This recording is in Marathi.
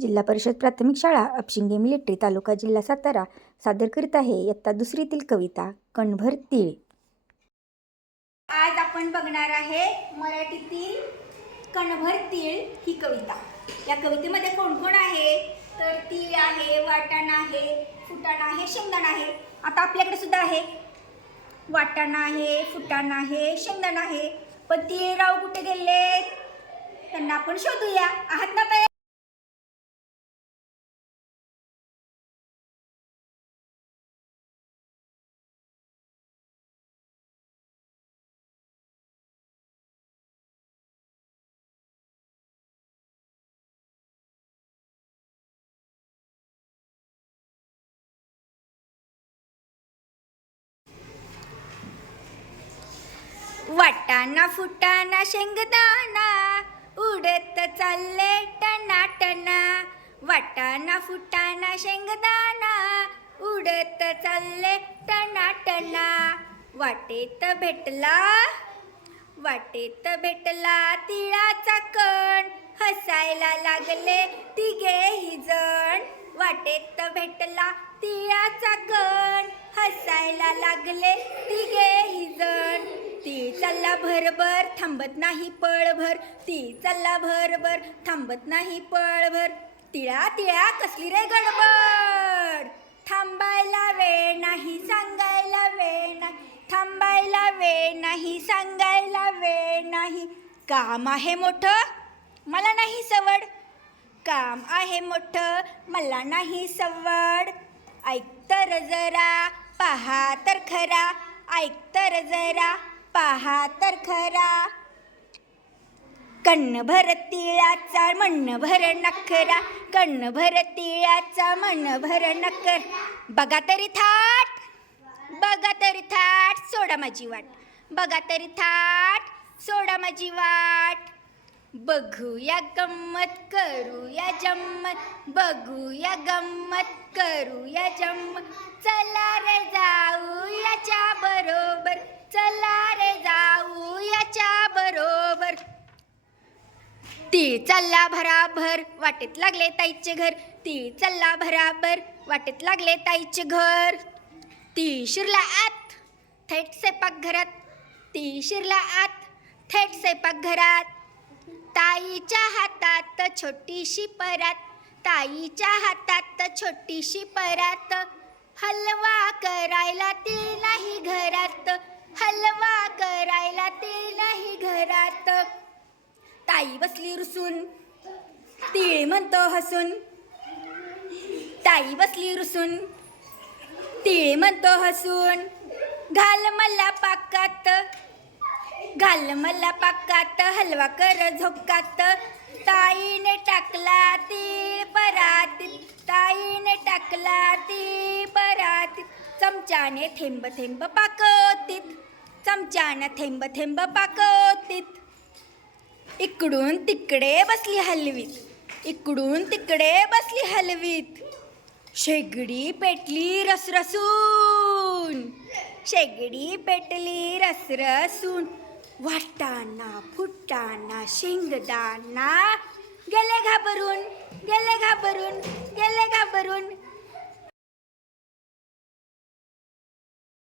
जिल्हा परिषद प्राथमिक शाळा अपशिंगे मिलिटरी तालुका जिल्हा सातारा सादर करीत आहे इयत्ता दुसरीतील कविता कणभर तीळ. आज आपण बघणार आहे मराठीतील कणभर तीळ ही कविता. या कवितेमध्ये कोण कोण आहे? तर तीळ आहे वाटाणा आहे फुटाणा आहे शेंगदाणा आहे. आता आपल्याकडे सुद्धा आहे. वाटाणा आहे फुटाणा आहे शेंगदाणा आहे. पण तीळराव कुठे गेले त्यांना आपण शोधूया. आहात ना वाटाणा फुटाणा शेंगदाणा. उडत चालले टना टना वाटाणा फुटाणा शेंगदाणा. उडत चालले टना टना वाटेत भेटला वाटेत भेटला तिळाचा कण. हसायला लागले तिघेही जण. वाटेत भेटला तिळाचा कण. हसायला लागले तिघेही जण. ती चालला भरभर थांबत नाही पळभर. ती चालला भरभर थांबत नाही पळभर. तिळा तिळा कसली रे गडबड? थांबायला वेळ नाही सांगायला वेळ नाही. थांबायला वेळ नाही सांगायला वेळ नाही. काम आहे मोठं मला नाही सवड. काम आहे मोठं मला नाही सवड. ऐक तर जरा पहा तर खरा ऐक तर जरा पहा तर खरा. कन्न भर तिळाचा मन भर नखरा कन्न भर तिळाचा मन भर नखर. बघा तरी थाट बघा तरी थाट सोडा माझी वाट. बघा तरी थाट सोडा माझी वाट. बघूया गंमत करूया जम्मत. बघूया गंमत करूया जम्मत. चला रे जाऊ याच्या बरोबर. चला रे जाऊ याच्या बरोबर. तीळ चालला भराभर. वाटेत लागले ताईचे घर. तीळ चालला भराभर. वाटेत लागले ताईचे घर. ती शिरला आत. थेट स्वयंपाकघरात. ती शिरला आत. थेट स्वयंपाकघरात. ताईच्या हातात छोटीशी परात ताईच्या हातात छोटीशी परात. हलवा करायला ते नाही घरात हलवा करायला ते नाही घरात. ताई बसली रुसून तीळ म्हणतो हसून. ताई बसली रुसून तीळ म्हणतो हसून. घाल मला पाकात घाल मला पाकात हलवा कर झोपकात. ताईने टाकला तीळ परात ताईने टाकला तीळ परात. चमच्याने थेंब थेंब पाकवतीत चमच्यानं थेंब थेंब पाकवतीत इकडून तिकडे बसली हलवीत इकडून तिकडे बसली हलवीत. शेगडी पेटली रसरसून शेगडी पेटली रसरसून. वाटाणा फुटाणा शेंगदाना गेले घाबरून गेले घाबरून गेले घाबरून.